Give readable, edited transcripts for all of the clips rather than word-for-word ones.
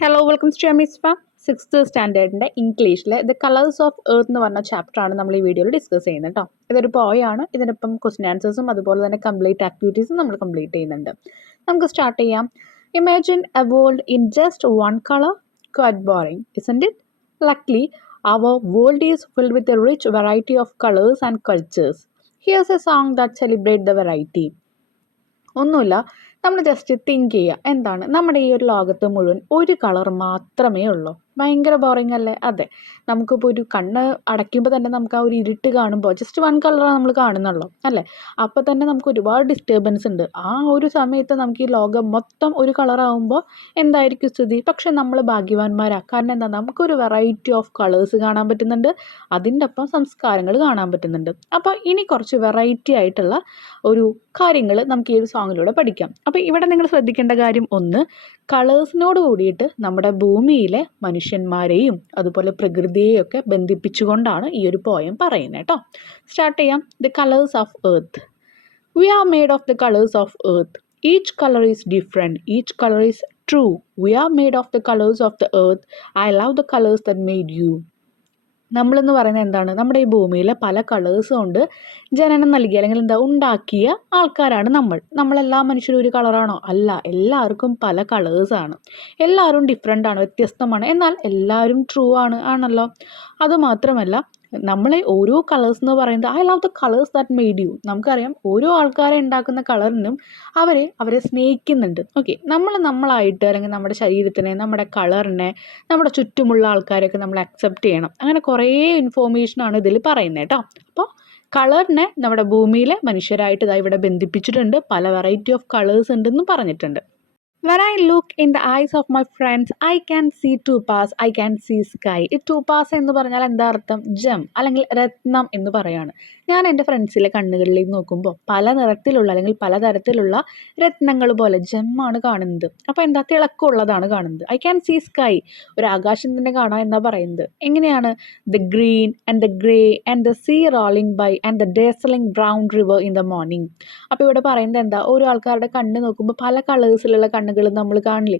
Hello welcome to മിസ്ഫ sixth സ്റ്റാൻഡേർഡിൻ്റെ ഇംഗ്ലീഷിലെ ദ കളേഴ്സ് ഓഫ് എർത്ത് എന്ന് പറഞ്ഞ ചാപ്റ്ററാണ് നമ്മൾ ഈ വീഡിയോയിൽ ഡിസ്കസ് ചെയ്യുന്നത് കേട്ടോ. ഇതൊരു പോയാണ്. ഇതിനൊപ്പം ക്വസ്റ്റ്യൻ ആൻസേഴ്സും അതുപോലെ തന്നെ കംപ്ലീറ്റ് ആക്ടിവിറ്റീസും നമ്മൾ കംപ്ലീറ്റ് ചെയ്യുന്നുണ്ട്. നമുക്ക് സ്റ്റാർട്ട് ചെയ്യാം. Imagine A world in just one colour. Quite boring, isn't it? Luckily, our world is filled with a rich variety of colors and cultures. Here's a song that celebrates the variety. ഒന്നുമില്ല, നമ്മൾ just think ചെയ്യുക, എന്താണ് നമ്മുടെ ഈ ഒരു ലോകത്ത് മുഴുവൻ ഒരു കളർ മാത്രമേ ഉള്ളൂ. ഭയങ്കര ബോറിംഗ് അല്ലേ? അതെ, നമുക്കിപ്പോൾ ഒരു കണ്ണ് അടയ്ക്കുമ്പോൾ തന്നെ നമുക്ക് ആ ഒരു ഇരുട്ട് കാണുമ്പോൾ ജസ്റ്റ് വൺ കളറാണ് നമ്മൾ കാണുന്നുള്ളൂ അല്ലേ? അപ്പോൾ തന്നെ നമുക്ക് ഒരുപാട് ഡിസ്റ്റർബൻസ് ഉണ്ട്. ആ ഒരു സമയത്ത് നമുക്ക് ഈ ലോകം മൊത്തം ഒരു കളറാകുമ്പോൾ എന്തായിരിക്കും സ്ഥിതി? പക്ഷെ നമ്മൾ ഭാഗ്യവാന്മാരാണ്. കാരണം എന്താ, നമുക്കൊരു വെറൈറ്റി ഓഫ് കളേഴ്സ് കാണാൻ പറ്റുന്നുണ്ട്, അതിൻ്റെ ഒപ്പം സംസ്കാരങ്ങൾ കാണാൻ പറ്റുന്നുണ്ട്. അപ്പോൾ ഇനി കുറച്ച് വെറൈറ്റി ആയിട്ടുള്ള ഒരു കാര്യങ്ങൾ നമുക്ക് ഈ ഒരു സോങ്ങിലൂടെ പഠിക്കാം. അപ്പോൾ ഇവിടെ നിങ്ങൾ ശ്രദ്ധിക്കേണ്ട കാര്യം, ഒന്ന്, കളേഴ്സിനോട് കൂടിയിട്ട് നമ്മുടെ ഭൂമിയിലെ മനുഷ്യന്മാരെയും അതുപോലെ പ്രകൃതിയെയും ഒക്കെ ബന്ധിപ്പിച്ചുകൊണ്ടാണ് ഈ ഒരു പോയം പറയുന്നത് കേട്ടോ. സ്റ്റാർട്ട് ചെയ്യാം. The colours of earth. We are made of the colours of earth. Each colour is different, each colour is true. We are made of the colours of the earth. I love the colours that made you. നമ്മളെന്ന് പറയുന്നത് എന്താണ്? നമ്മുടെ ഈ ഭൂമിയിലെ പല colours കൊണ്ട് ജനനം നൽകിയ അല്ലെങ്കിൽ എന്താ ഉണ്ടാക്കിയ ആൾക്കാരാണ് നമ്മളെല്ലാ മനുഷ്യരും ഒരു കളറാണോ? അല്ല, എല്ലാവർക്കും പല കളേഴ്സാണ്. എല്ലാവരും ഡിഫറെൻ്റ് ആണ്, വ്യത്യസ്തമാണ്. എന്നാൽ എല്ലാവരും ട്രൂ ആണല്ലോ. അതുമാത്രമല്ല, നമ്മളെ ഓരോ കളേഴ്സ് എന്ന് പറയുന്നത് I love the colours that made U. നമുക്കറിയാം, ഓരോ ആൾക്കാരെ ഉണ്ടാക്കുന്ന കളറിനും അവരെ സ്നേഹിക്കുന്നുണ്ട്. ഓക്കെ, നമ്മളായിട്ട് അല്ലെങ്കിൽ നമ്മുടെ ശരീരത്തിനെ, നമ്മുടെ കളറിനെ, നമ്മുടെ ചുറ്റുമുള്ള ആൾക്കാരെയൊക്കെ നമ്മൾ അക്സെപ്റ്റ് ചെയ്യണം. അങ്ങനെ കുറേ ഇൻഫോർമേഷനാണ് ഇതിൽ പറയുന്നത് കേട്ടോ. അപ്പോൾ കളറിനെ നമ്മുടെ ഭൂമിയിലെ മനുഷ്യരായിട്ട് ഇതാ ഇവിടെ ബന്ധിപ്പിച്ചിട്ടുണ്ട്. പല വെറൈറ്റി ഓഫ് കളേഴ്സ് ഉണ്ടെന്നും പറഞ്ഞിട്ടുണ്ട്. When I look in the eyes of my friends, I can see topaz, I can see sky. ഈ topaz എന്ന് പറഞ്ഞാൽ എന്താ അർത്ഥം? ജം അല്ലെങ്കിൽ രത്നം എന്ന് പറയാണ്. ഞാൻ എൻ്റെ ഫ്രണ്ട്സിലെ കണ്ണുകളിലേക്ക് നോക്കുമ്പോൾ പല നിറത്തിലുള്ള അല്ലെങ്കിൽ പലതരത്തിലുള്ള രത്നങ്ങൾ പോലെ ജെമ്മാണ് കാണുന്നത്. അപ്പോൾ എന്താ, തിളക്കമുള്ളതാണ് കാണുന്നത്. ഐ ക്യാൻ സീ സ്കൈ, ഒരു ആകാശം തന്നെ കാണാം എന്നാ പറയുന്നത്. എങ്ങനെയാണ്? The green and the grey and the sea rolling by and the dazzling brown river in the morning. അപ്പോൾ ഇവിടെ പറയുന്നത് എന്താ, ഓരോ ആൾക്കാരുടെ കണ്ണ് നോക്കുമ്പോൾ പല കളേഴ്സിലുള്ള കണ്ണുകൾ നമ്മൾ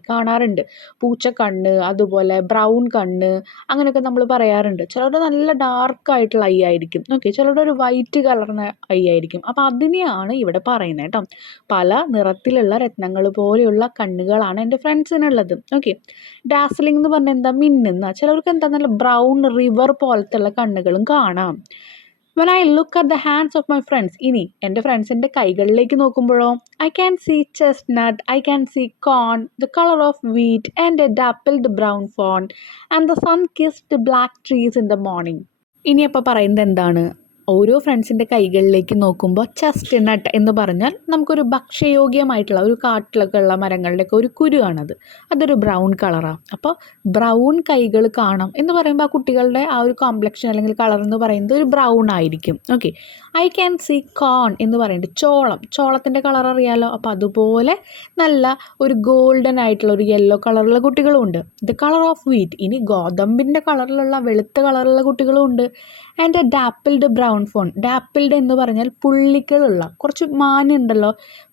കാണാറുണ്ട്. പൂച്ചക്കണ്ണ്, അതുപോലെ ബ്രൗൺ കണ്ണ്, അങ്ങനെയൊക്കെ നമ്മൾ പറയാറുണ്ട്. ചിലരുടെ നല്ല ഡാർക്ക് ആയിട്ടുള്ള ഐ ആയിരിക്കും. ഓക്കെ, ചിലരുടെ ഒരു വൈറ്റ് കളറിന് ഐ ആയിരിക്കും. അപ്പോൾ അതിനെയാണ് ഇവിടെ പറയുന്നത് കേട്ടോ. പല നിറത്തിലുള്ള രത്നങ്ങൾ പോലെയുള്ള കണ്ണുകളാണ് എൻ്റെ ഫ്രണ്ട്സിനുള്ളത്. ഓക്കെ, ഡാസ്ലിംഗ് എന്ന് പറഞ്ഞാൽ എന്താ? മിന്നുന്ന. ചിലർക്ക് എന്താ, നല്ല ബ്രൗൺ റിവർ പോലത്തുള്ള കണ്ണുകളും കാണാം. When I look at the hands of my friends, ഇനി എൻ്റെ ഫ്രണ്ട്സിൻ്റെ കൈകളിലേക്ക് നോക്കുമ്പോഴോ, I can see chestnut, I can see corn, the color of wheat and a dappled brown fawn and the sun-kissed black trees in the morning. ഇനി അപ്പോൾ പറയുന്നത് എന്താണ്? ഓരോ ഫ്രണ്ട്സിൻ്റെ കൈകളിലേക്ക് നോക്കുമ്പോൾ ചെസ്റ്റ്നട്ട് എന്ന് പറഞ്ഞാൽ നമുക്കൊരു ഭക്ഷ്യയോഗ്യമായിട്ടുള്ള ഒരു കാട്ടിലൊക്കെ ഉള്ള മരങ്ങളുടെയൊക്കെ ഒരു കുരുവാണത്. അതൊരു ബ്രൗൺ കളറാണ്. അപ്പോൾ ബ്രൗൺ കൈകൾ കാണാം എന്ന് പറയുമ്പോൾ ആ കുട്ടികളുടെ ആ ഒരു കോംപ്ലക്ഷൻ അല്ലെങ്കിൽ കളർ എന്ന് പറയുന്നത് ഒരു ബ്രൗൺ ആയിരിക്കും. ഓക്കെ, ഐ ക്യാൻ സീ കോൺ എന്ന് പറയുന്നത് ചോളത്തിൻ്റെ കളർ അറിയാലോ. അപ്പോൾ അതുപോലെ നല്ല ഒരു ഗോൾഡൻ ആയിട്ടുള്ള ഒരു യെല്ലോ കളറുള്ള കുട്ടികളും ഉണ്ട്. ദ കളർ ഓഫ് വീറ്റ്, ഇനി ഗോതമ്പിൻ്റെ കളറിലുള്ള വെളുത്ത കളറുള്ള കുട്ടികളും ഉണ്ട്. And a dappled brown fawn. Dappled എന്ന് പറഞ്ഞാൽ പുള്ളികളുള്ള കുറച്ച് മാനുണ്ടല്ലോ.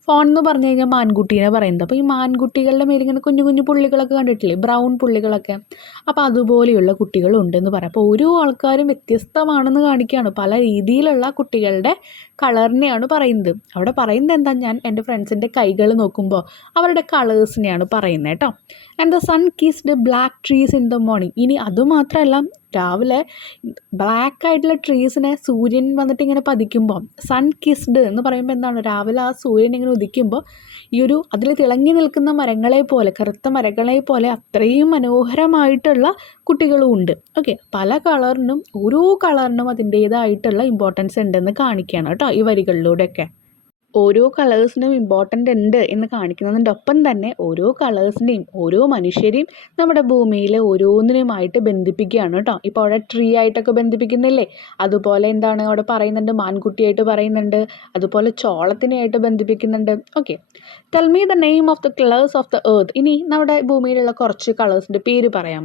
ഫോൺ എന്ന് പറഞ്ഞു കഴിഞ്ഞാൽ മാൻകുട്ടീനെ പറയുന്നത്. അപ്പോൾ ഈ മാൻകുട്ടികളുടെ മേലിങ്ങനെ കുഞ്ഞു കുഞ്ഞു പുള്ളികളൊക്കെ കണ്ടിട്ടില്ലേ, ബ്രൗൺ പുള്ളികളൊക്കെ. അപ്പോൾ അതുപോലെയുള്ള കുട്ടികളുണ്ടെന്ന് പറയാം. അപ്പോൾ ഓരോ ആൾക്കാരും വ്യത്യസ്തമാണെന്ന് കാണിക്കുകയാണ്. പല രീതിയിലുള്ള കുട്ടികളുടെ കളറിനെയാണ് പറയുന്നത്. അവിടെ പറയുന്നത് എന്താ, ഞാൻ എൻ്റെ ഫ്രണ്ട്സിൻ്റെ കൈകൾ നോക്കുമ്പോൾ അവരുടെ കളേഴ്സിനെയാണ് പറയുന്നത് കേട്ടോ. And the sun kissed black trees in the morning. ഇനി അതുമാത്രമല്ല, രാവിലെ ബ്ലാക്ക് ആയിട്ടുള്ള ട്രീസിനെ സൂര്യൻ വന്നിട്ട് ഇങ്ങനെ പതിക്കുമ്പോൾ, സൺ കിസ്ഡ് എന്ന് പറയുമ്പോൾ എന്താണ്, രാവിലെ ആ സൂര്യൻ ഇങ്ങനെ ഉദിക്കുമ്പോൾ ഈ ഒരു അതിൽ തിളങ്ങി നിൽക്കുന്ന മരങ്ങളെ പോലെ, കറുത്ത മരങ്ങളെ പോലെ അത്രയും മനോഹരമായിട്ടുള്ള കുട്ടികളും ഉണ്ട്. ഓക്കെ, പല കളറിനും ഓരോ കളറിനും അതിൻ്റേതായിട്ടുള്ള ഇമ്പോർട്ടൻസ് ഉണ്ടെന്ന് കാണിക്കുകയാണ് കേട്ടോ ഈ വരികളിലൂടെയൊക്കെ. ഓരോ കളേഴ്സിനും ഇമ്പോർട്ടൻ്റ് ഉണ്ട് എന്ന് കാണിക്കുന്നതിൻ്റെ ഒപ്പം തന്നെ ഓരോ കളേഴ്സിനെയും ഓരോ മനുഷ്യരെയും നമ്മുടെ ഭൂമിയിലെ ഓരോന്നിനുമായിട്ട് ബന്ധിപ്പിക്കുകയാണ് കേട്ടോ. ഇപ്പോൾ അവിടെ ട്രീ ആയിട്ടൊക്കെ ബന്ധിപ്പിക്കുന്നില്ലേ, അതുപോലെ എന്താണ് അവിടെ പറയുന്നുണ്ട്, മാൻകുട്ടിയായിട്ട് പറയുന്നുണ്ട്, അതുപോലെ ചോളത്തിനെയായിട്ട് ബന്ധിപ്പിക്കുന്നുണ്ട്. Okay, tell me the name of the colours of the earth. ഇനി നമ്മുടെ ഭൂമിയിലുള്ള കുറച്ച് കളേഴ്സിൻ്റെ പേര് പറയാം.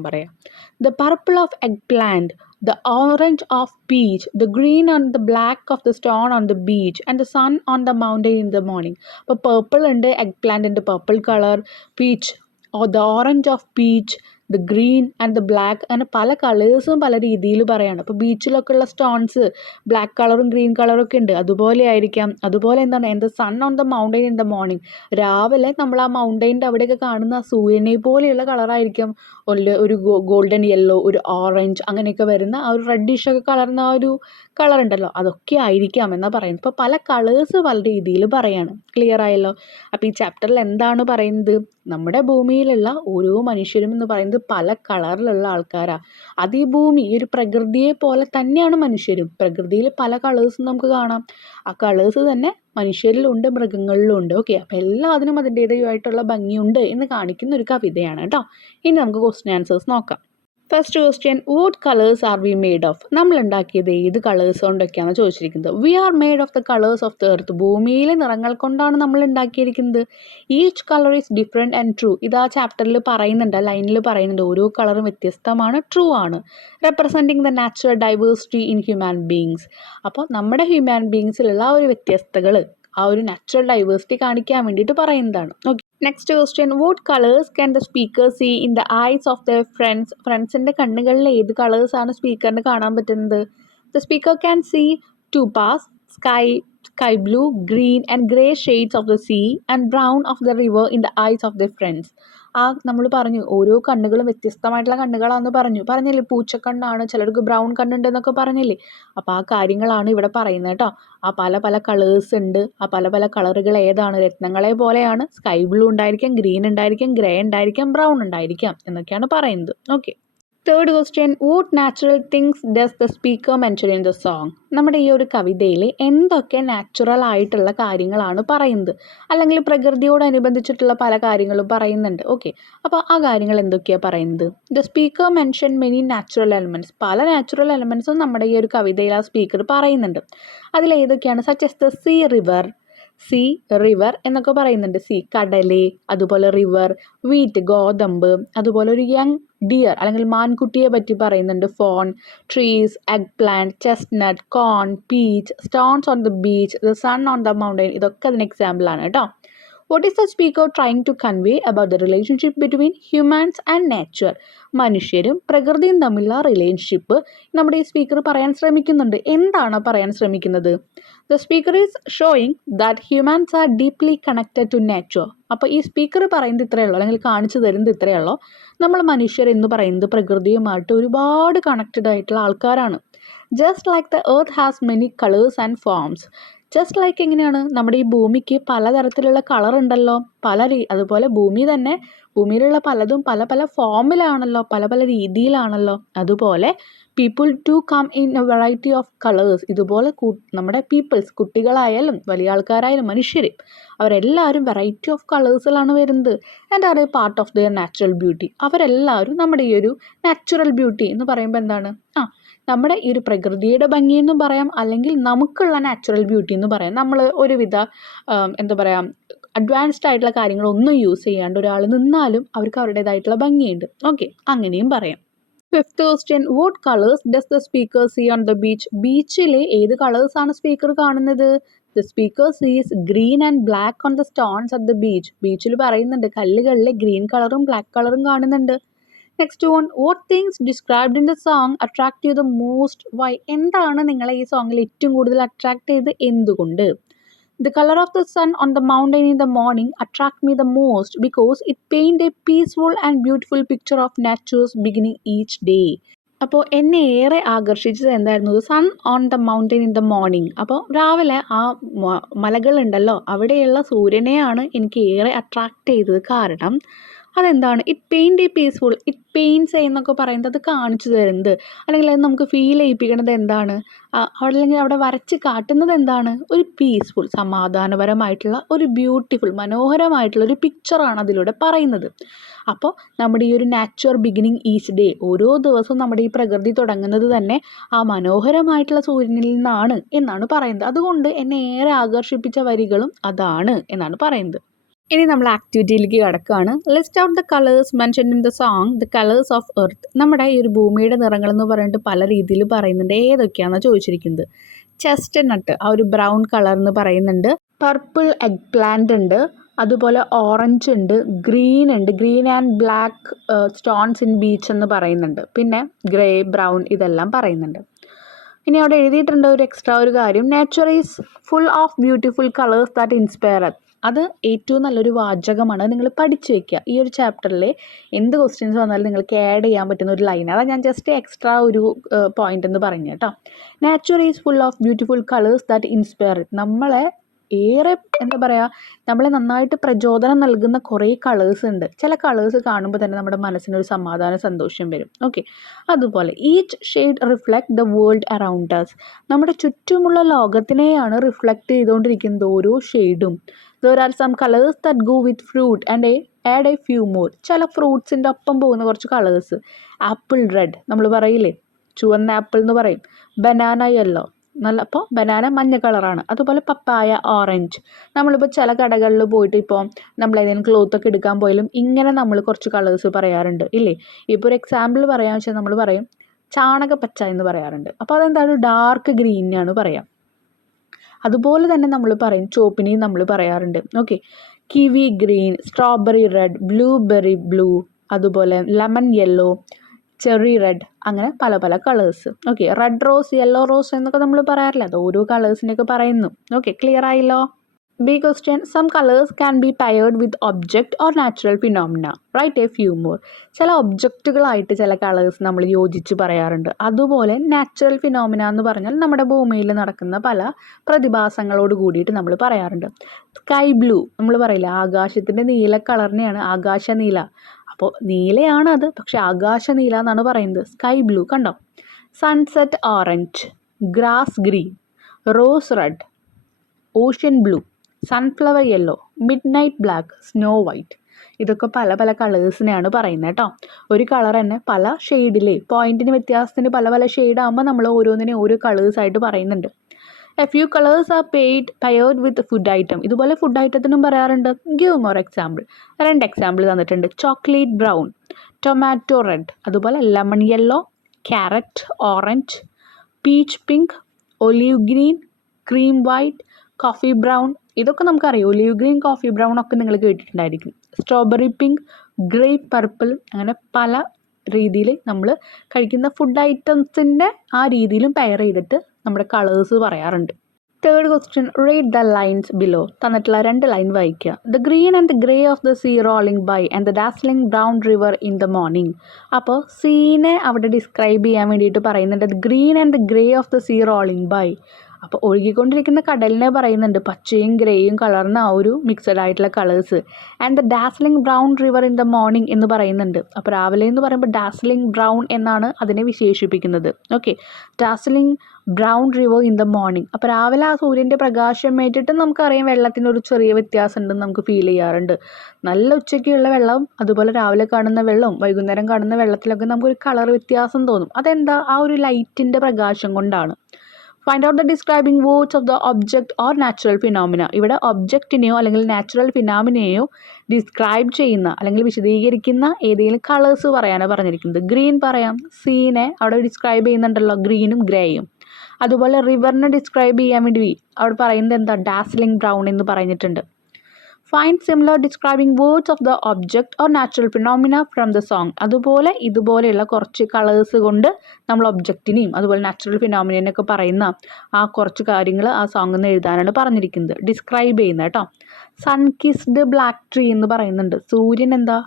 The purple of egg plant, the orange of peach, the green and the black of the stone on the beach, and the sun on the mountain in the morning. അപ്പോൾ purple ഉണ്ട്, egg plant ഉണ്ട് purple colour, peach the orange of beach, the green and the black, അങ്ങനെ പല കളേഴ്സും പല രീതിയിൽ പറയാണ്. അപ്പോൾ ബീച്ചിലൊക്കെ ഉള്ള സ്റ്റോൺസ് ബ്ലാക്ക് കളറും ഗ്രീൻ കളറും ഒക്കെ ഉണ്ട്, അതുപോലെ ആയിരിക്കാം. അതുപോലെ എന്താണ്, the sun on the mountain in the morning, രാവിലെ നമ്മൾ ആ മൗണ്ടൈൻ്റെ അവിടെയൊക്കെ കാണുന്ന ആ സൂര്യനെ പോലെയുള്ള കളറായിരിക്കും. ഒരു ഗോൾഡൻ യെല്ലോ, ഒരു ഓറഞ്ച്, അങ്ങനെയൊക്കെ വരുന്ന ആ ഒരു റെഡിഷൊക്കെ കളർന്ന ആ ഒരു കളർ ഉണ്ടല്ലോ, അതൊക്കെ ആയിരിക്കാം എന്നാണ് പറയുന്നത്. ഇപ്പോൾ പല കളേഴ്സ് പല രീതിയിൽ പറയാണ്. ക്ലിയർ ആയല്ലോ? അപ്പോൾ ഈ ചാപ്റ്ററിൽ എന്താണ് പറയുന്നത്? നമ്മുടെ ഭൂമിയിലുള്ള ഓരോ മനുഷ്യരും എന്ന് പറയുന്നത് പല കളറിലുള്ള ആൾക്കാരാണ്. അത് ഈ ഭൂമി, ഈ ഒരു പ്രകൃതിയെ പോലെ തന്നെയാണ് മനുഷ്യരും. പ്രകൃതിയിൽ പല കളേഴ്സും നമുക്ക് കാണാം. ആ കളേഴ്സ് തന്നെ മനുഷ്യരിലുണ്ട്, മൃഗങ്ങളിലുണ്ട്. ഓക്കെ, അപ്പോൾ എല്ലാത്തിനും അതിൻ്റേതായിട്ടുള്ള ഭംഗിയുണ്ട് എന്ന് കാണിക്കുന്ന ഒരു കവിതയാണ് കേട്ടോ. ഇനി നമുക്ക് ക്വസ്റ്റ്യൻ ആൻസേഴ്സ് നോക്കാം. First question, what colours are we made of? നമ്മൾ ഉണ്ടാക്കിയത് ഏത് കളേഴ്സ് കൊണ്ടൊക്കെയാണ് ചോദിച്ചിരിക്കുന്നത്. We are made of the colours of the earth. ഭൂമിയിലെ നിറങ്ങൾ കൊണ്ടാണ് നമ്മൾ ഉണ്ടാക്കിയിരിക്കുന്നത്. Each colour is different and true. ഇത് ആ ചാപ്റ്ററിൽ പറയുന്നുണ്ട്, ലൈനിൽ പറയുന്നുണ്ട്. ഓരോ കളറും വ്യത്യസ്തമാണ്, ട്രൂ ആണ്. Representing the natural diversity in human beings. അപ്പോൾ നമ്മുടെ ഹ്യൂമൻ ബീങ്സിലുള്ള ആ ഒരു വ്യത്യസ്തകൾ, ആ ഒരു നാച്ചുറൽ ഡൈവേഴ്സിറ്റി കാണിക്കാൻ വേണ്ടിയിട്ട് പറയുന്നതാണ്. Okay, next question, what colours can the speaker see in the eyes of the friends? ഫ്രണ്ട്സിൻ്റെ കണ്ണുകളിൽ ഏത് കളേഴ്സാണ് സ്പീക്കറിന് കാണാൻ പറ്റുന്നത്? The speaker can see to pass, sky blue, green and grey shades of the sea and brown of the river in the eyes of their friends. നമ്മൾ പറഞ്ഞു ഓരോ കണ്ണുകളും വ്യത്യസ്തമായിട്ടുള്ള കണ്ണുകളാണെന്ന് പറഞ്ഞില്ലേ. പൂച്ചക്കണ്ണാണ്, ചിലർക്ക് ബ്രൗൺ കണ്ണുണ്ടെന്നൊക്കെ പറഞ്ഞില്ലേ. അപ്പോൾ ആ കാര്യങ്ങളാണ് ഇവിടെ പറയുന്നത് കേട്ടോ. ആ പല പല കളേഴ്സ് ഉണ്ട്. ആ പല പല കളറുകൾ ഏതാണ്? രത്നങ്ങളെ പോലെയാണ്. സ്കൈ ബ്ലൂ ഉണ്ടായിരിക്കാം, ഗ്രീൻ ഉണ്ടായിരിക്കാം, ഗ്രേ ഉണ്ടായിരിക്കാം, ബ്രൗൺ ഉണ്ടായിരിക്കാം എന്നൊക്കെയാണ് പറയുന്നത്. Okay, third question, what natural things does the speaker mention in the song? നമ്മുടെ ഈ ഒരു കവിതയിൽ എന്തൊക്കെ നാച്ചുറൽ ആയിട്ടുള്ള കാര്യങ്ങളാണ് പറയുന്നത്? അല്ലെങ്കിൽ പ്രകൃതിയോടനുബന്ധിച്ചിട്ടുള്ള പല കാര്യങ്ങളും പറയുന്നുണ്ട്. ഓക്കെ, അപ്പോൾ ആ കാര്യങ്ങൾ എന്തൊക്കെയാണ് പറയുന്നത്? The speaker mention many natural elements. പല നാച്ചുറൽ എലമെൻറ്റ്സും നമ്മുടെ ഈ ഒരു കവിതയിൽ ആ സ്പീക്കർ പറയുന്നുണ്ട്. അതിലേതൊക്കെയാണ്? Such as the sea river എന്നൊക്കെ പറയുന്നുണ്ട്. കടല്, അതുപോലെ റിവർ, വീറ്റ്, ഗോതമ്പ്, അതുപോലെ ഒരു യങ് ഡിയർ അല്ലെങ്കിൽ മാൻകുട്ടിയെ പറ്റി പറയുന്നുണ്ട്. Fawn, trees, eggplant, chestnut, corn, peach, stones on the beach, the sun on the mountain, ഇതൊക്കെ അതിന് എക്സാമ്പിളാണ് കേട്ടോ. What is the speaker trying to convey about the relationship between humans and nature? മനുഷ്യരും പ്രകൃതിയും തമ്മിലുള്ള റിലേഷൻഷിപ്പ് നമ്മുടെ ഈ speaker പറയാൻ ശ്രമിക്കുന്നുണ്ട്. എന്താണ് പറയാൻ ശ്രമിക്കുന്നത്? The speaker is showing that humans are deeply connected to nature. അപ്പോൾ ഈ സ്പീക്കർ പറയുന്നത് ഇത്രയേ ഉള്ളൂ, അല്ലെങ്കിൽ കാണിച്ചു തരുന്നത് ഇത്രയേ ഉള്ളൂ. നമ്മൾ മനുഷ്യർ എന്ന് പറയുന്നത് പ്രകൃതിയുമായിട്ട് ഒരുപാട് കണക്റ്റഡ് ആയിട്ടുള്ള ആൾക്കാരാണ്. Just like the earth has many colours and forms. Just like എങ്ങനെയാണ്, നമ്മുടെ ഈ ഭൂമിക്ക് പലതരത്തിലുള്ള കളർ ഉണ്ടല്ലോ, അതുപോലെ ഭൂമി തന്നെ, ഭൂമിയിലുള്ള പലതും പല പല ഫോമിലാണല്ലോ, പല പല രീതിയിലാണല്ലോ. അതുപോലെ people to come in a variety of colours. ഇതുപോലെ നമ്മുടെ പീപ്പിൾസ്, കുട്ടികളായാലും വലിയ ആൾക്കാരായാലും മനുഷ്യർ, അവരെല്ലാവരും വെറൈറ്റി ഓഫ് കളേഴ്സിലാണ് വരുന്നത്. And are a part of their natural beauty. അവരെല്ലാവരും നമ്മുടെ ഈ ഒരു നാച്ചുറൽ ബ്യൂട്ടി എന്ന് പറയുമ്പോൾ എന്താണ്? നമ്മുടെ ഈ ഒരു പ്രകൃതിയുടെ ഭംഗി എന്നും പറയാം, അല്ലെങ്കിൽ നമുക്കുള്ള നാച്ചുറൽ ബ്യൂട്ടി എന്ന് പറയാം. നമ്മൾ ഒരുവിധ എന്താ പറയുക, അഡ്വാൻസ്ഡ് ആയിട്ടുള്ള കാര്യങ്ങളൊന്നും യൂസ് ചെയ്യാണ്ട് ഒരാൾ നിന്നാലും അവർക്ക് അവരുടേതായിട്ടുള്ള ഭംഗിയുണ്ട്. ഓക്കെ, അങ്ങനെയും പറയാം. Fifth question, what colours does the speaker see on the beach? ബീച്ചിൽ ഏത് കളേഴ്സാണ് സ്പീക്കർ കാണുന്നത്? The speaker sees green and black on the stones at the beach. ബീച്ചിൽ പറയുന്നുണ്ട് കല്ലുകളിൽ ഗ്രീൻ കളറും ബ്ലാക്ക് കളറും കാണുന്നുണ്ട്. Next one, what things described in the song attract you the most? Why? എന്താണ് നിങ്ങളെ ഈ സോങ്ങിൽ ഏറ്റവും കൂടുതൽ അട്രാക്ട് ചെയ്ത്? എന്തുകൊണ്ട്? The color of the sun on the mountain in the morning attract me the most because it paint a peaceful and beautiful picture of nature's beginning each day. അപ്പോൾ എന്നെ ഏറെ ആകർഷിച്ചത് എന്തായിരുന്നു? Sun on the mountain in the morning. അപ്പോൾ രാവിലെ ആ മലകളുണ്ടല്ലോ, അവിടെയുള്ള സൂര്യനെയാണ് എനിക്ക് ഏറെ അട്രാക്ട് ചെയ്തത്. കാരണം അതെന്താണ്? It paint A peaceful, it paints എന്നൊക്കെ പറയുന്നത് അത് കാണിച്ചു തരുന്നത്, അല്ലെങ്കിൽ അത് നമുക്ക് ഫീൽ ചെയ്യിപ്പിക്കുന്നത് എന്താണ്? അല്ലെങ്കിൽ അവിടെ വരച്ച് കാട്ടുന്നത് എന്താണ്? ഒരു പീസ്ഫുൾ, സമാധാനപരമായിട്ടുള്ള ഒരു ബ്യൂട്ടിഫുൾ, മനോഹരമായിട്ടുള്ള ഒരു പിക്ചറാണ് അതിലൂടെ പറയുന്നത്. അപ്പോൾ നമ്മുടെ ഈ ഒരു നാച്ചുറൽ ബിഗിനിങ് ഈച്ച് ഡേ, ഓരോ ദിവസവും നമ്മുടെ ഈ പ്രകൃതി തുടങ്ങുന്നത് തന്നെ ആ മനോഹരമായിട്ടുള്ള സൂര്യനിൽ നിന്നാണ് എന്നാണ് പറയുന്നത്. അതുകൊണ്ട് എന്നെ ഏറെ ആകർഷിപ്പിച്ച വരികളും അതാണ് എന്നാണ് പറയുന്നത്. ഇനി നമ്മൾ ആക്ടിവിറ്റിയിലേക്ക് കിടക്കുകയാണ്. List out the colours mentioned in the song the colours of earth. നമ്മുടെ ഈ ഒരു ഭൂമിയുടെ നിറങ്ങൾ എന്ന് പറഞ്ഞിട്ട് പല രീതിയിൽ പറയുന്നുണ്ട്. ഏതൊക്കെയാണെന്ന് ചോദിച്ചിരിക്കുന്നത്. ചെസ്റ്റ്നട്ട്, ആ ഒരു ബ്രൗൺ കളർ എന്ന് പറയുന്നുണ്ട്. പർപ്പിൾ എഗ് പ്ലാന്റ് ഉണ്ട്, അതുപോലെ ഓറഞ്ച് ഉണ്ട്, ഗ്രീൻ ഉണ്ട്, green and black stones in beach എന്ന് പറയുന്നുണ്ട്. പിന്നെ ഗ്രേ, ബ്രൗൺ ഇതെല്ലാം പറയുന്നുണ്ട്. ഇനി അവിടെ എഴുതിയിട്ടുണ്ട് ഒരു എക്സ്ട്രാ ഒരു കാര്യം, nature is full of beautiful colours that inspire. അത് ഏറ്റവും നല്ലൊരു വാചകമാണ്, നിങ്ങൾ പഠിച്ചു വെക്കുക. ഈ ഒരു ചാപ്റ്ററിൽ എന്ത് ക്വസ്റ്റ്യൻസ് വന്നാലും നിങ്ങൾക്ക് ആഡ് ചെയ്യാൻ പറ്റുന്ന ഒരു ലൈൻ. അതാണ് ഞാൻ ജസ്റ്റ് എക്സ്ട്രാ ഒരു പോയിന്റ് എന്ന് പറഞ്ഞു കേട്ടോ. Nature is full of beautiful colours that inspire. നമ്മളെ ഏറെ എന്താ പറയുക, നമ്മളെ നന്നായിട്ട് പ്രചോദനം നൽകുന്ന കുറേ കളേഴ്സ് ഉണ്ട്. ചില കളേഴ്സ് കാണുമ്പോൾ തന്നെ നമ്മുടെ മനസ്സിനൊരു സമാധാന സന്തോഷം വരും. ഓക്കെ, അതുപോലെ each shade reflect the world around us. നമ്മുടെ ചുറ്റുമുള്ള ലോകത്തിനെയാണ് റിഫ്ലക്റ്റ് ചെയ്തുകൊണ്ടിരിക്കുന്നത് ഓരോ ഷെയ്ഡും. There are some colours that go with fruit and add a few more. ചില ഫ്രൂട്ട്സിൻ്റെ ഒപ്പം പോകുന്ന കുറച്ച് കളേഴ്സ്. ആപ്പിൾ റെഡ് നമ്മൾ പറയില്ലേ, ചുവന്ന ആപ്പിൾ എന്ന് പറയും. ബനാന യെല്ലോ, അപ്പോൾ ബനാന മഞ്ഞ കളറാണ്. അതുപോലെ പപ്പായ ഓറഞ്ച്. നമ്മളിപ്പോൾ ചില കടകളിൽ പോയിട്ട് ഇപ്പോൾ നമ്മൾ ഏതെങ്കിലും ക്ലോത്തൊക്കെ എടുക്കാൻ പോയാലും ഇങ്ങനെ നമ്മൾ കുറച്ച് കളേഴ്സ് പറയാറുണ്ട് ഇല്ലേ. ഇപ്പോൾ ഒരു എക്സാമ്പിൾ പറയാമെന്ന് വെച്ചാൽ നമ്മൾ പറയും ചാണകപ്പച്ച എന്ന് പറയാറുണ്ട്. അപ്പോൾ അതെന്താണ്, ഡാർക്ക് ഗ്രീനാണ് പറയാം. അതുപോലെ തന്നെ നമ്മൾ പറയും ചുവപ്പിനെയും നമ്മൾ പറയാറുണ്ട്. Okay, kiwi green, strawberry red, blueberry blue, അതുപോലെ ലെമൺ യെല്ലോ, ചെറി റെഡ്, അങ്ങനെ പല പല colours. Okay, red rose, yellow rose എന്നൊക്കെ നമ്മൾ പറയാറില്ല, അത് ഓരോ കളേഴ്സിനെയൊക്കെ പറയുന്നു. ഓക്കെ, ക്ലിയർ ആയല്ലോ. B question, some colours can be paired with object or natural phenomena, write a few more. ചില ഒബ്ജക്റ്റുകളായിട്ട് ചില കളേഴ്സ് നമ്മൾ യോജിച്ച് പറയാറുണ്ട്. അതുപോലെ നാച്ചുറൽ ഫിനോമിന എന്ന് പറഞ്ഞാൽ നമ്മുടെ ഭൂമിയിൽ നടക്കുന്ന പല പ്രതിഭാസങ്ങളോട് കൂടിയിട്ട് നമ്മൾ പറയാറുണ്ട്. സ്കൈ ബ്ലൂ നമ്മൾ പറയില്ല, ആകാശത്തിൻ്റെ നീല കളറിനെയാണ് ആകാശ നീല. അപ്പോൾ നീലയാണ് അത്, പക്ഷെ ആകാശ നീല എന്നാണ് പറയുന്നത്. സ്കൈ ബ്ലൂ കണ്ടോ. Sunset orange, grass green, rose red, ocean blue, sunflower yellow, mid night black, snow white. ഇതൊക്കെ പല പല കളേഴ്സിനെയാണ് പറയുന്നത് കേട്ടോ. ഒരു കളർ തന്നെ പല ഷെയ്ഡിലെ പോയിന്റിന് വ്യത്യാസത്തിന് പല പല ഷെയ്ഡാകുമ്പോൾ നമ്മൾ ഓരോന്നിനെ ഓരോ കളേഴ്സായിട്ട് പറയുന്നുണ്ട്. A few colours are paired with food item. ഇതുപോലെ ഫുഡ് ഐറ്റത്തിനും പറയാറുണ്ട്. Give more example. 2 എക്സാമ്പിൾ തന്നിട്ടുണ്ട്. ചോക്ലേറ്റ് ബ്രൗൺ, ടൊമാറ്റോ റെഡ്, അതുപോലെ lemon yellow, carrot orange, peach pink, olive green, cream white, coffee brown. ഇതൊക്കെ നമുക്കറിയാം. ഒലീവ് ഗ്രീൻ, കോഫി ബ്രൗൺ ഒക്കെ നിങ്ങൾ കേട്ടിട്ടുണ്ടായിരിക്കും. സ്ട്രോബെറി പിങ്ക്, ഗ്രേപ്പ് പർപ്പിൾ, അങ്ങനെ പല രീതിയിൽ നമ്മൾ കഴിക്കുന്ന ഫുഡ് ഐറ്റംസിൻ്റെ ആ രീതിയിലും പെയർ ചെയ്തിട്ട് നമ്മുടെ കളേഴ്സ് പറയാറുണ്ട്. Third question, read the lines below. തന്നിട്ടുള്ള 2 ലൈൻ വായിക്കുക. The green and the grey of the sea rolling by and the dazzling brown river in the morning. അപ്പോൾ സീനെ അവിടെ ഡിസ്ക്രൈബ് ചെയ്യാൻ വേണ്ടിയിട്ട് പറയുന്നുണ്ട്. The green and the grey of the sea rolling by. അപ്പോൾ ഒഴുകിക്കൊണ്ടിരിക്കുന്ന കടലിനെ പറയുന്നുണ്ട്, പച്ചയും ഗ്രേയും കളർന്ന ആ ഒരു മിക്സഡ് ആയിട്ടുള്ള colours. And the dazzling brown river in the morning എന്ന് പറയുന്നുണ്ട്. അപ്പോൾ രാവിലെ എന്ന് പറയുമ്പോൾ ഡാസ്ലിംഗ് ബ്രൗൺ എന്നാണ് അതിനെ വിശേഷിപ്പിക്കുന്നത്. Okay, dazzling brown river in the morning. അപ്പോൾ രാവിലെ ആ സൂര്യൻ്റെ പ്രകാശം ഏറ്റിട്ട് നമുക്കറിയാം വെള്ളത്തിനൊരു ചെറിയ വ്യത്യാസം ഉണ്ടെന്ന് നമുക്ക് ഫീൽ ചെയ്യാറുണ്ട്. നല്ല ഉച്ചയ്ക്കുള്ള വെള്ളം, അതുപോലെ രാവിലെ കാണുന്ന വെള്ളം, വൈകുന്നേരം കാണുന്ന വെള്ളത്തിലൊക്കെ നമുക്കൊരു കളർ വ്യത്യാസം തോന്നും. അതെന്താ, ആ ഒരു ലൈറ്റിൻ്റെ പ്രകാശം കൊണ്ടാണ്. Find out the describing words of the object or natural phenomena. ഇവിടെ ഒബ്ജക്റ്റിനെയോ അല്ലെങ്കിൽ നാച്ചുറൽ ഫിനോമിനയെയോ ഡിസ്ക്രൈബ് ചെയ്യുന്ന അല്ലെങ്കിൽ വിശദീകരിക്കുന്ന ഏതെങ്കിലും കളേഴ്സ് പറയാനാണ് പറഞ്ഞിരിക്കുന്നത്. ഗ്രീൻ പറയാം, സീനെ അവിടെ ഡിസ്ക്രൈബ് ചെയ്യുന്നുണ്ടല്ലോ, ഗ്രീനും ഗ്രേയും. അതുപോലെ റിവറിനെ ഡിസ്ക്രൈബ് ചെയ്യാൻ വേണ്ടി അവിടെ പറയുന്നത് എന്താ, ഡാസ്ലിംഗ് ബ്രൗൺ എന്ന് പറഞ്ഞിട്ടുണ്ട്. Find similar describing words of the object or natural phenomena from the song. അതുപോലെ ഇതുപോലെയുള്ള കുറച്ച് കളേഴ്സ് കൊണ്ട് നമ്മൾ ഒബ്ജക്റ്റിനെയും അതുപോലെ നാച്ചുറൽ ഫിനോമിനൊക്കെ പറയുന്ന ആ കുറച്ച് കാര്യങ്ങൾ ആ സോങ്ങിൽ നിന്ന് എഴുതാനാണ് പറഞ്ഞിരിക്കുന്നത്, ഡിസ്ക്രൈബ് ചെയ്യുന്നത് കേട്ടോ. സൺ കിസ്ഡ് ബ്ലാക്ക് ട്രീ എന്ന് പറയുന്നുണ്ട്. സൂര്യൻ എന്താ,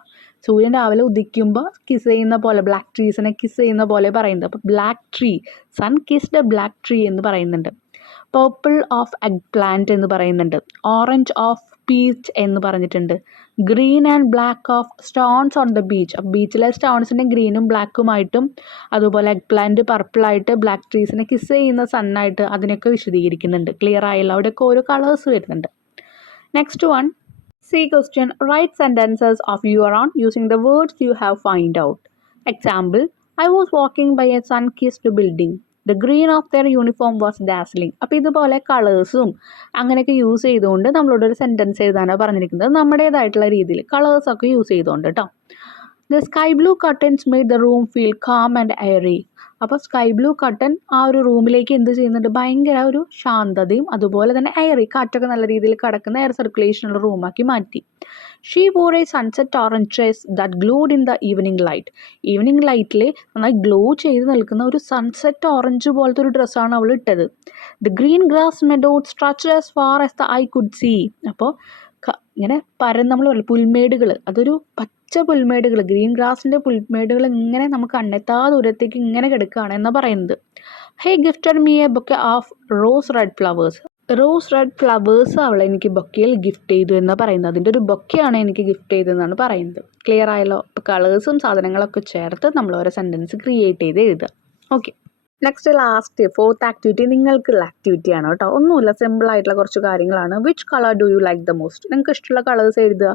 സൂര്യൻ രാവിലെ ഉദിക്കുമ്പോൾ കിസ് ചെയ്യുന്ന പോലെ, ബ്ലാക്ക് ട്രീസിനെ കിസ് ചെയ്യുന്ന പോലെ പറയുന്നത്. അപ്പോൾ black tree, sun kissed black tree എന്ന് പറയുന്നുണ്ട്. പർപ്പിൾ ഓഫ് എഗ് പ്ലാന്റ് എന്ന് പറയുന്നുണ്ട്. ഓറഞ്ച് ഓഫ് പീച്ച് എന്ന് പറഞ്ഞിട്ടുണ്ട്. Green and black of stones on the beach. ബീച്ചിലെ സ്റ്റോൺസിനെ ഗ്രീനും ബ്ലാക്കുമായിട്ടും അതുപോലെ എഗ് പ്ലാന്റ് പർപ്പിളായിട്ട് ബ്ലാക്ക് ട്രീസിനെ കിസ് ചെയ്യുന്ന സണ്ണായിട്ട് അതിനൊക്കെ വിശദീകരിക്കുന്നുണ്ട്. ക്ലിയർ ആയല്ലോ, അവിടെയൊക്കെ ഓരോ കളേഴ്സ് വരുന്നുണ്ട്. Next one, C question, write sentences of your own using the words you have find out. Example, I was walking by a sun kissed building. The green of their uniform was dazzling. അപ്പോൾ ഇതുപോലെ കളേഴ്സും അങ്ങനെയൊക്കെ use ചെയ്തുകൊണ്ട് നമ്മളോട് ഒരു sentence എഴുതാനാണ് പറഞ്ഞിരിക്കുന്നത്. നമ്മുടേതായിട്ടുള്ള രീതിയിൽ കളേഴ്സൊക്കെ യൂസ് ചെയ്തുകൊണ്ട് കേട്ടോ. The sky blue curtains made the room feel calm and Airy. അപ്പോൾ സ്കൈ ബ്ലൂ കർട്ടൻ ആ ഒരു റൂമിലേക്ക് എന്ത് ചെയ്യുന്നുണ്ട്, ഭയങ്കര ഒരു ശാന്തതയും അതുപോലെ തന്നെ എയറി, കാറ്റൊക്കെ നല്ല രീതിയിൽ കടക്കുന്ന എയർ സർക്കുലേഷനുള്ള റൂമാക്കി മാറ്റി. She wore a sunset orange dress that glowed in the evening light. Evening ലൈറ്റിൽ നന്നായി ഗ്ലോ ചെയ്ത് നിൽക്കുന്ന ഒരു സൺസെറ്റ് ഓറഞ്ച് പോലത്തെ ഒരു ഡ്രസ്സാണ് അവൾ ഇട്ടത്. The green grass meadowed stretched as far as the eye could see. അപ്പോൾ ഇങ്ങനെ നമ്മൾ പറയും പുൽമേടുകൾ, അതൊരു പച്ച പുൽമേടുകൾ, ഗ്രീൻ ഗ്രാസിൻ്റെ പുൽമേടുകൾ ഇങ്ങനെ നമുക്ക് കണ്ണെത്താ ദൂരത്തേക്ക് ഇങ്ങനെ കിടക്കുകയാണ് എന്നാണ് പറയുന്നത്. He gifted me a bouquet of rose red flowers. Rose red flowers അവൾ എനിക്ക് ബൊക്കയിൽ ഗിഫ്റ്റ് ചെയ്തു എന്നാണ് പറയുന്നത്. അതിൻ്റെ ഒരു ബൊക്കെയാണ് എനിക്ക് ഗിഫ്റ്റ് ചെയ്തതെന്നാണ് പറയുന്നത്. ക്ലിയർ ആയല്ലോ? ഇപ്പോൾ കളേഴ്സും സാധനങ്ങളൊക്കെ ചേർത്ത് നമ്മൾ ഓരോ സെൻറ്റൻസ് ക്രിയേറ്റ് ചെയ്ത് എഴുതുക. Okay, next last fourth activity നിങ്ങൾക്കുള്ള ആക്ടിവിറ്റിയാണ് കേട്ടോ. ഒന്നുമില്ല, സിമ്പിൾ ആയിട്ടുള്ള കുറച്ച് കാര്യങ്ങളാണ്. Which colour do you like the most? നിങ്ങൾക്ക് ഇഷ്ടമുള്ള കളേഴ്സ് എഴുതുക.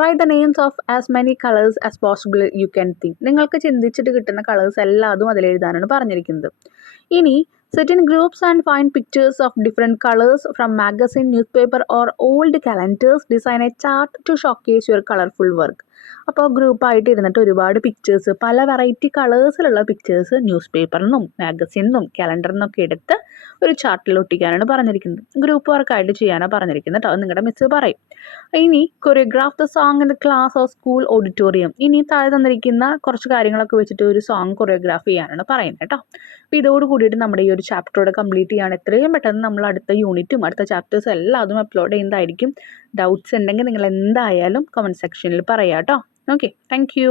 Write the names of as many colours as possible you can think. നിങ്ങൾക്ക് ചിന്തിച്ചിട്ട് കിട്ടുന്ന കളേഴ്സ് എല്ലാതും അതിൽ എഴുതാനാണ് പറഞ്ഞിരിക്കുന്നത്. ഇനി sit in groups and find pictures of different colors from magazine, newspaper or old calendars. Design a chart to showcase your colorful work. അപ്പോൾ ഗ്രൂപ്പായിട്ട് ഇരുന്നിട്ട് ഒരുപാട് പിക്ചേഴ്സ്, പല വെറൈറ്റി കളേഴ്സിലുള്ള പിക്ചേഴ്സ് ന്യൂസ് പേപ്പറിനും മാഗസിനും കലണ്ടറിനൊക്കെ എടുത്ത് ഒരു ചാർട്ടിൽ ഒട്ടിക്കാനാണ് പറഞ്ഞിരിക്കുന്നത്. ഗ്രൂപ്പ് വർക്കായിട്ട് ചെയ്യാനാണ് പറഞ്ഞിരിക്കുന്നത് കേട്ടോ. അത് നിങ്ങളുടെ മിസ്സ് പറയും. ഇനി choreograph the song in the class of school auditorium. ഇനി താഴെ തന്നിരിക്കുന്ന കുറച്ച് കാര്യങ്ങളൊക്കെ വെച്ചിട്ട് ഒരു സോങ് കൊറിയോഗ്രാഫ് ചെയ്യാനാണ് പറയുന്നത് കേട്ടോ. അപ്പോൾ ഇതോട് കൂടിയിട്ട് നമ്മുടെ ഈ ഒരു ചാപ്റ്ററോടെ കംപ്ലീറ്റ് ചെയ്യാണ്. എത്രയും പെട്ടെന്ന് നമ്മൾ അടുത്ത യൂണിറ്റും അടുത്ത ചാപ്റ്റേഴ്സും എല്ലാം അതും അപ്ലോഡ് ചെയ്യുന്നതായിരിക്കും. ഡൗട്ട്സ് ഉണ്ടെങ്കിൽ നിങ്ങൾ എന്തായാലും കമൻറ്റ് സെക്ഷനിൽ പറയാം കേട്ടോ. Okay, thank you.